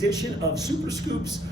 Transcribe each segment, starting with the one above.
edition of Super Scoops.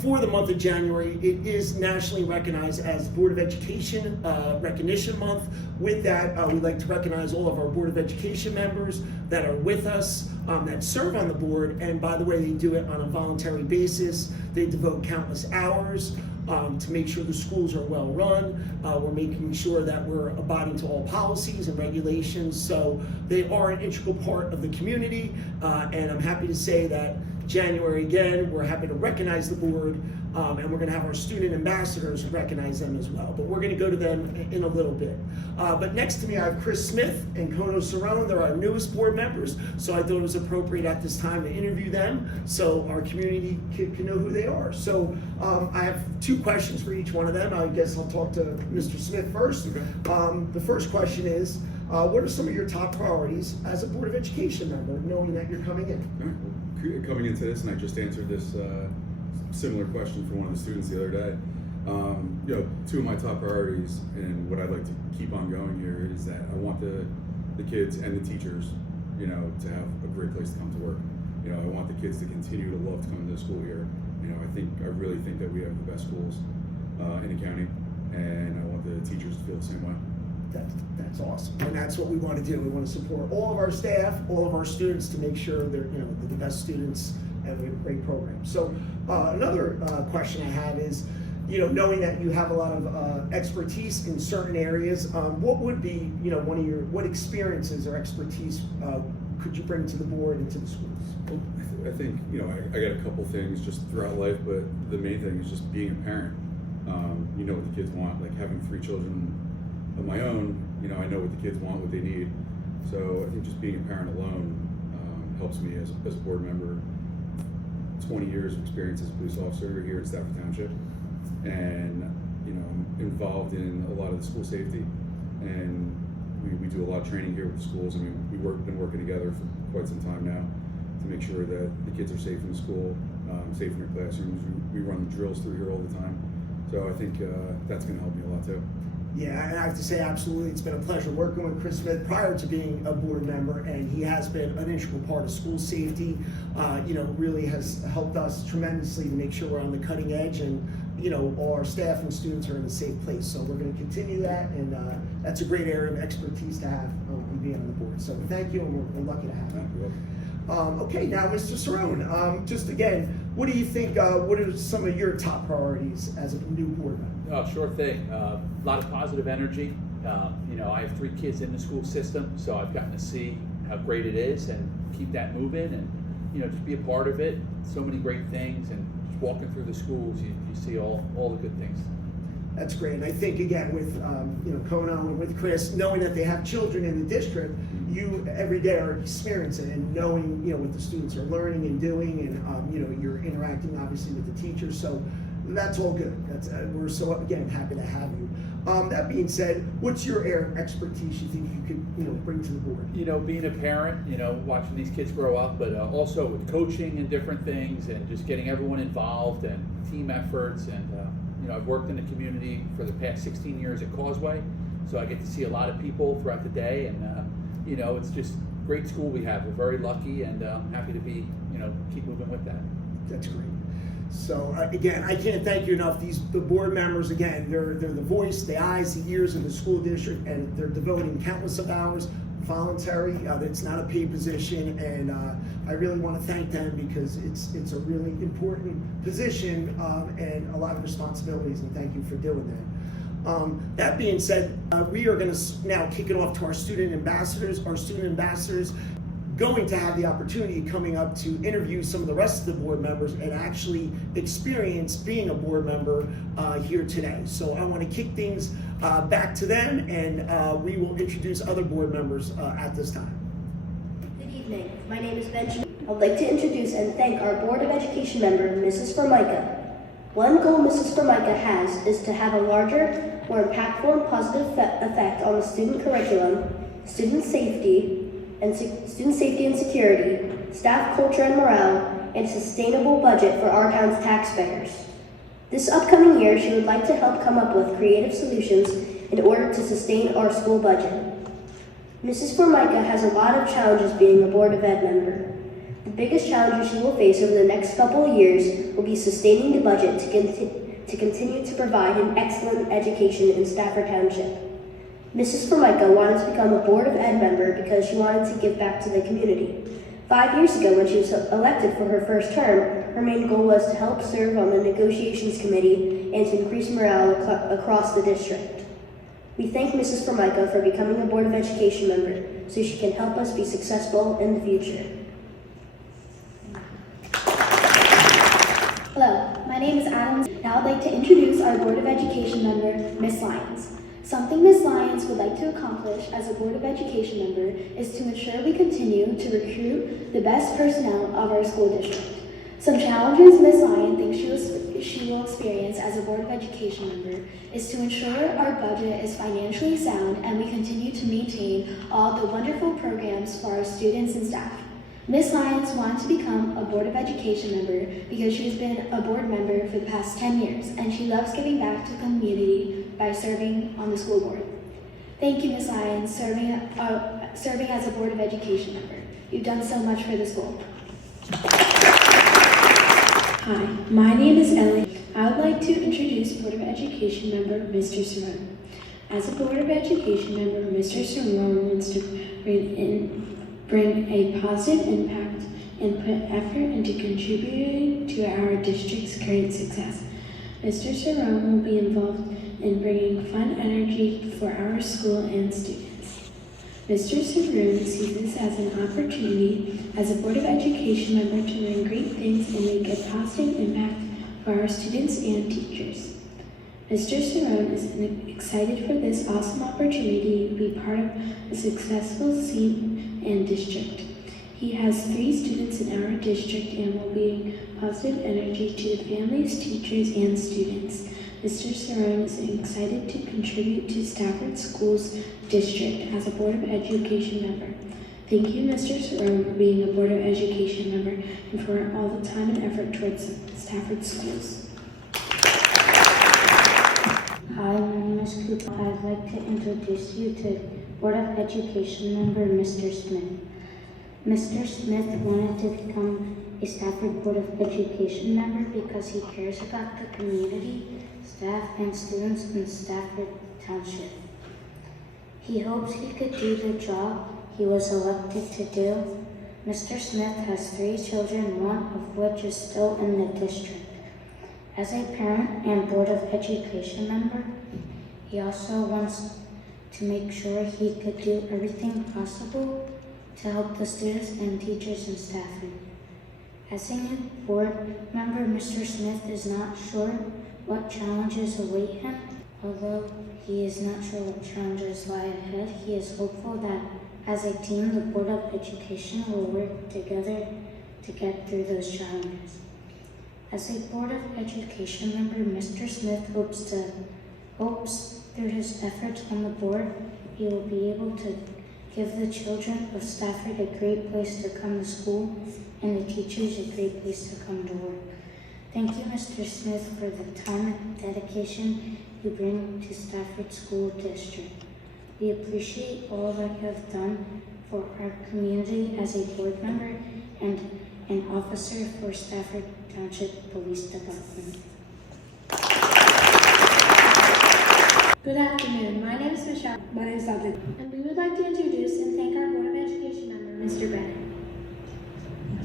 For the month of January, it is nationally recognized as Board of Education Recognition Month. With that, we'd like to recognize all of our Board of Education members that are with us, that serve on the board, and by the way, they do it on a voluntary basis. They devote countless hours to make sure the schools are well run. We're making sure that we're abiding to all policies and regulations, so they are an integral part of the community, and I'm happy to say that January again, we're happy to recognize the board, and we're going to have our student ambassadors recognize them as well. But we're going to go to them in a little bit. But next to me, I have Chris Smith and Kono Cerrone. They're our newest board members, so I thought it was appropriate at this time to interview them so our community can know who they are. So I have two questions for each one of them. I guess I'll talk to Mr. Smith first. Okay. The first question is, what are some of your top priorities as a Board of Education member, knowing that you're coming in? Coming into this, and I just answered this similar question for one of the students the other day. Two of my top priorities and what I'd like to keep on going here is that I want the kids and the teachers, to have a great place to come to work. I want the kids to continue to love to come to the school here. I really think that we have the best schools in the county, and I want the teachers to feel the same way. That's awesome, and that's what we want to do. We want to support all of our staff, all of our students, to make sure they're the best students, and we have a great program. So another question I have is, knowing that you have a lot of expertise in certain areas, what would be what experiences or expertise could you bring to the board and to the schools? I think I got a couple things just throughout life, but the main thing is just being a parent. You know what the kids want, like having 3 children of my own, I know what the kids want, what they need. So I think just being a parent alone helps me as a board member. 20 years of experience as a police officer here at Stafford Township, and I'm involved in a lot of the school safety, and we do a lot of training here with the schools. We've been working together for quite some time now to make sure that the kids are safe in the school, safe in their classrooms. We run drills through here all the time, so I think that's going to help me a lot too. Yeah, and I have to say, absolutely, it's been a pleasure working with Chris Smith prior to being a board member, and he has been an integral part of school safety. Really has helped us tremendously to make sure we're on the cutting edge, and all our staff and students are in a safe place. So we're going to continue that, and that's a great area of expertise to have being on the board. So thank you, and we're lucky to have you. Okay, now Mr. Cerrone, just again, what do you think, what are some of your top priorities as a new board member? Oh, sure thing. A lot of positive energy. I have 3 kids in the school system, so I've gotten to see how great it is and keep that moving, and just be a part of it. So many great things, and just walking through the schools, you see all the good things. That's great. And I think again with Kono and with Chris, knowing that they have children in the district, you every day are experiencing and knowing what the students are learning and doing, and you're interacting obviously with the teachers. So that's all good. We're so again happy to have you. That being said, what's your area of expertise you think you could bring to the board? Being a parent, watching these kids grow up, but also with coaching and different things, and just getting everyone involved and team efforts. And I've worked in the community for the past 16 years at Causeway, so I get to see a lot of people throughout the day, and it's just a great school we have. We're very lucky, and happy to be keep moving with that. That's great. So again, I can't thank you enough. The board members, again, they're the voice, the eyes, the ears of the school district, and they're devoting countless of hours, voluntary. It's not a paid position, and I really want to thank them because it's a really important position and a lot of responsibilities. And thank you for doing that. That being said, we are going to now kick it off to our student ambassadors. Our student ambassadors going to have the opportunity coming up to interview some of the rest of the board members and actually experience being a board member here today. So I want to kick things back to them, and we will introduce other board members at this time. Good evening. My name is Benjamin. I'd like to introduce and thank our Board of Education member, Mrs. Formica. One goal Mrs. Formica has is to have a larger, more impactful and positive effect on the student curriculum, student safety and security, staff culture and morale, and sustainable budget for our town's taxpayers. This upcoming year, she would like to help come up with creative solutions in order to sustain our school budget. Mrs. Formica has a lot of challenges being a Board of Ed member. The biggest challenges she will face over the next couple of years will be sustaining the budget to continue to provide an excellent education in Stafford Township. Mrs. Formica wanted to become a Board of Ed member because she wanted to give back to the community. 5 years ago, when she was elected for her first term, her main goal was to help serve on the negotiations committee and to increase morale across the district. We thank Mrs. Formica for becoming a Board of Education member so she can help us be successful in the future. Hello, my name is Adam. Now I'd like to introduce our Board of Education member, Miss Lyons. Something Miss Lyons would like to accomplish as a Board of Education member is to ensure we continue to recruit the best personnel of our school district. Some challenges Miss Lyons thinks she will experience as a Board of Education member is to ensure our budget is financially sound and we continue to maintain all the wonderful programs for our students and staff. Miss Lyons wanted to become a Board of Education member because she's been a board member for the past 10 years and she loves giving back to the community by serving on the school board. Thank you, Miss Lyons, serving as a Board of Education member. You've done so much for the school. Hi, my name is Ellie. I would like to introduce Board of Education member Mr. Cerrone. As a Board of Education member, Mr. Cerrone wants to bring a positive impact and put effort into contributing to our district's current success. Mr. Cerrone will be involved in bringing fun energy for our school and students. Mr. Cerrone sees this as an opportunity as a Board of Education member to learn great things and make a positive impact for our students and teachers. Mr. Cerrone is excited for this awesome opportunity to be part of a successful team and district. He has 3 students in our district and will bring positive energy to the families, teachers, and students. Mr. Cerrone is excited to contribute to Stafford Schools District as a Board of Education member. Thank you, Mr. Cerrone, for being a Board of Education member and for all the time and effort towards Stafford Schools. Hi, my name is Cooper. I'd like to introduce you to Board of Education member Mr. Smith. Mr. Smith wanted to become a Stafford Board of Education member because he cares about the community, staff, and students in Stafford Township. He hopes he could do the job he was elected to do. Mr. Smith has 3 children, one of which is still in the district. As a parent and Board of Education member, he also wants to make sure he could do everything possible to help the students and teachers in Stafford. As a new board member, Mr. Smith is not sure what challenges await him. Although he is not sure what challenges lie ahead, he is hopeful that as a team, the Board of Education will work together to get through those challenges. As a Board of Education member, Mr. Smith hopes through his efforts on the board, he will be able to give the children of Stafford a great place to come to school and the teachers a great place to come to work. Thank you, Mr. Smith, for the time and dedication you bring to Stafford School District. We appreciate all that you have done for our community as a board member and an officer for Stafford Township Police Department. Good afternoon. My name is Michelle. My name is Dudley. And we would like to introduce and thank our Board of Education member, Mr. Brennan.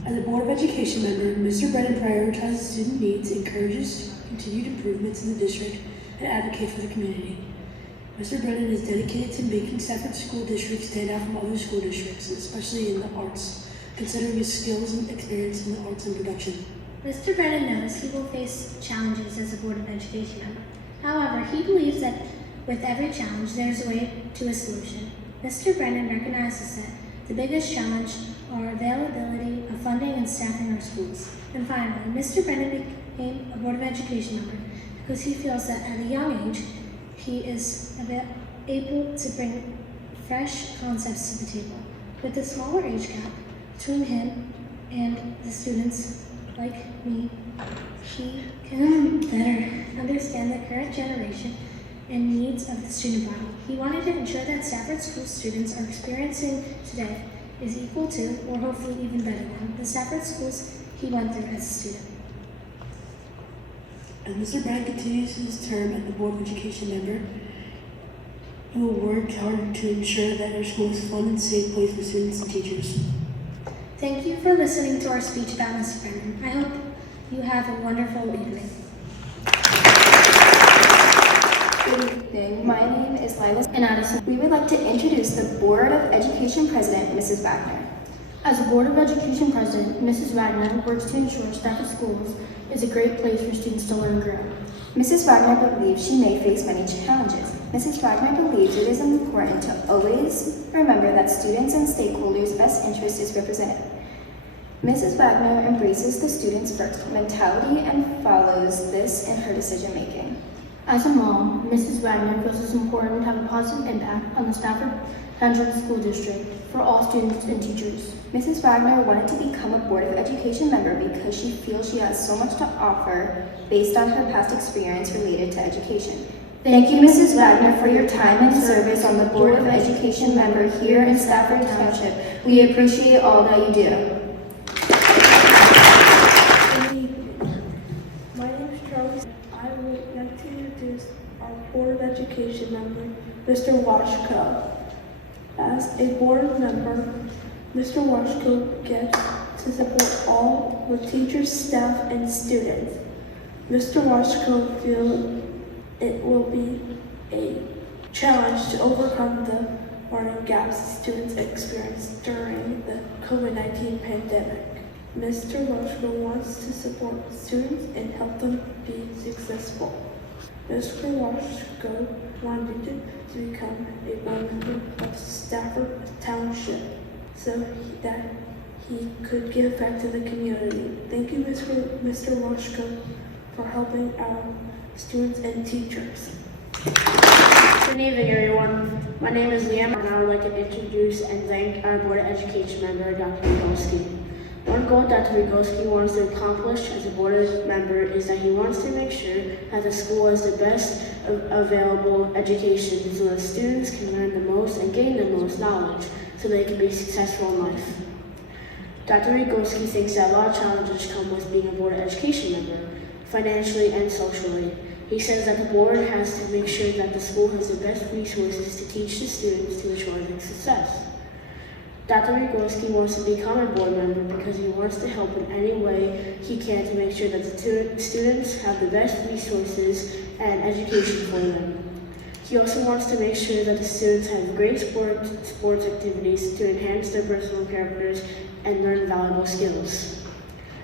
As a Board of Education member, Mr. Brennan prioritizes student needs, encourages continued improvements in the district, and advocates for the community. Mr. Brennan is dedicated to making Stafford School District stand out from other school districts, especially in the arts, considering his skills and experience in the arts and production. Mr. Brennan knows he will face challenges as a Board of Education member. However, he believes that with every challenge, there is a way to a solution. Mr. Brennan recognizes that the biggest challenge are availability of funding and staffing our schools. And finally, Mr. Brennan became a Board of Education member because he feels that at a young age, he is able to bring fresh concepts to the table. With the smaller age gap between him and the students like me, he can better understand the current generation and needs of the student body. He wanted to ensure that Stafford School students are experiencing today is equal to, or hopefully even better than, the Stafford schools he went through as a student. As Mr. Brown continues his term as the Board of Education member, he will work hard to ensure that our school is a fun and safe place for students and teachers. Thank you for listening to our speech about Mr. Brennan. I hope you have a wonderful evening. Good evening. My name is Lila and Addison. We would like to introduce the Board of Education President, Mrs. Wagner. As a Board of Education President, Mrs. Wagner works to ensure Stafford Schools is a great place for students to learn and grow. Mrs. Wagner believes she may face many challenges. Mrs. Wagner believes it is important to always remember that students' and stakeholders' best interest is represented. Mrs. Wagner embraces the students first mentality and follows this in her decision making. As a mom, Mrs. Wagner feels it's important to have a positive impact on the Stafford Township School District for all students and teachers. Mrs. Wagner wanted to become a Board of Education member because she feels she has so much to offer based on her past experience related to education. Thank you, Mrs. Wagner, for your time and service on the Board of Education member here in Stafford Township. We appreciate all that you do. My name is Charlie. I would like to introduce our Board of Education member, Mr. Washko. As a board member, Mr. Washko gets to support all the teachers, staff, and students. Mr. Washko feels it will be a challenge to overcome the learning gaps students experienced during the COVID-19 pandemic. Mr. Washko wants to support students and help them be successful. Mr. Washko wanted to become a board member of Stafford Township so that he could give back to the community. Thank you, Mr. Washko, for helping our students and teachers. Good evening, everyone. My name is Liam, and I would like to introduce and thank our Board of Education member, Dr. Rigolski. One goal Dr. Rigolski wants to accomplish as a board member is that he wants to make sure that the school has the best available education so that students can learn the most and gain the most knowledge so they can be successful in life. Dr. Rigolski thinks that a lot of challenges come with being a Board of Education member, financially and socially. He says that the board has to make sure that the school has the best resources to teach the students to ensure their success. Dr. Rigolski wants to become a board member because he wants to help in any way he can to make sure that the students have the best resources and education for them. He also wants to make sure that the students have great sports activities to enhance their personal characters and learn valuable skills.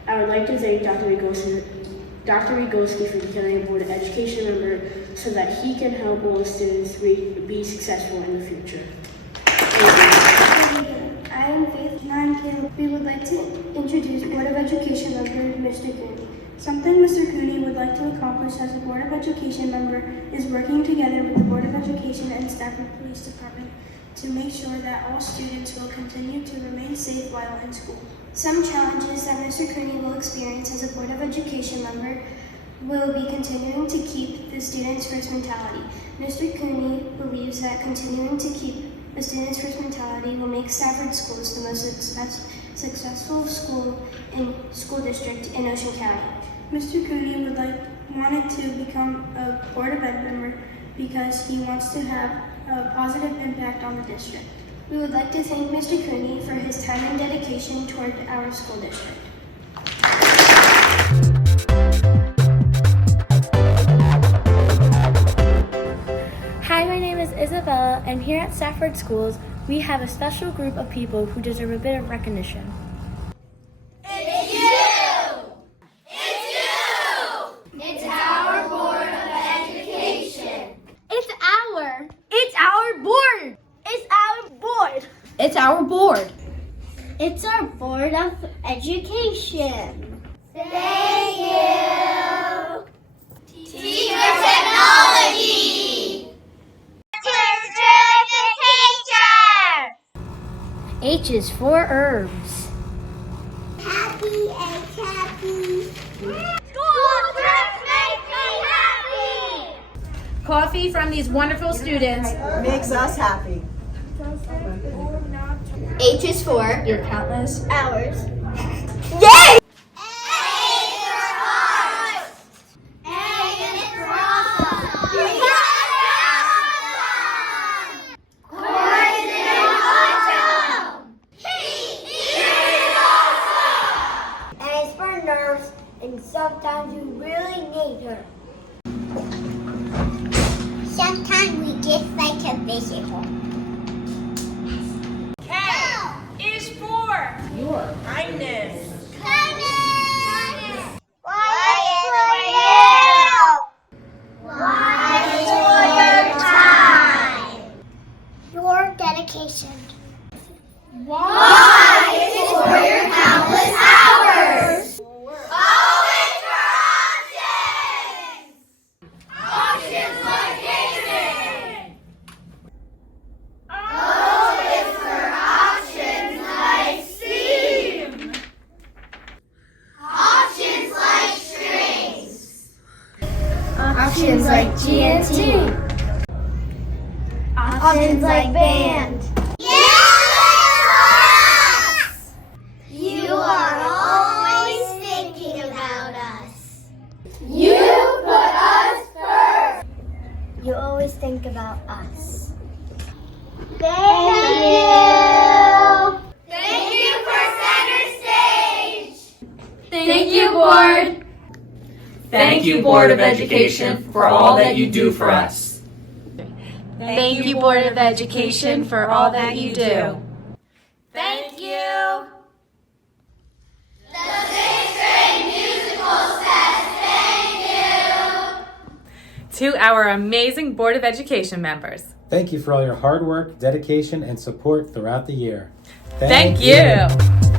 I would like to thank Dr. Rigolski for becoming a Board of Education member so that he can help all the students be successful in the future. I am Faith, and I'm Caleb. We would like to introduce Board of Education member Mr. Cooney. Something Mr. Cooney would like to accomplish as a Board of Education member is working together with the Board of Education and Stafford Police Department to make sure that all students will continue to remain safe while in school. Some challenges that Mr. Cooney will experience as a Board of Education member will be continuing to keep the students' first mentality. Mr. Cooney believes that continuing to keep the students' first mentality will make Stafford Schools the most successful school district in Ocean County. Mr. Cooney wanted to become a Board of Ed member because he wants to have a positive impact on the district. We would like to thank Mr. Cooney for his time and dedication toward our school district. Hi, my name is Isabella, and here at Stafford Schools, we have a special group of people who deserve a bit of recognition. It's you! It's you! It's our Board of Education. It's our board. It's our board. It's our board. It's our Board of Education. Thank you. Teacher Technology. H is for herbs. Happy and happy. School trips make me happy. Coffee from these wonderful students makes us happy. H is for your countless Hours. Yay! Nerves, and sometimes you really need her. Sometimes we just like a visitor. K is for Your kindness. Kindness! Y is for you! Y is for your time. Your dedication. Y is for your countless hours. Options like GNT. Options like band. Yes! You are always thinking about us. You put us first. You always think about us. Thank you. Thank you for center stage. Thank you, board. Thank you, Board of Education, for all that you do for us. Thank you, Board of Education, for all that you do. Thank you. The sixth grade musical says thank you. To our amazing Board of Education members. Thank you for all your hard work, dedication, and support throughout the year. Thank you.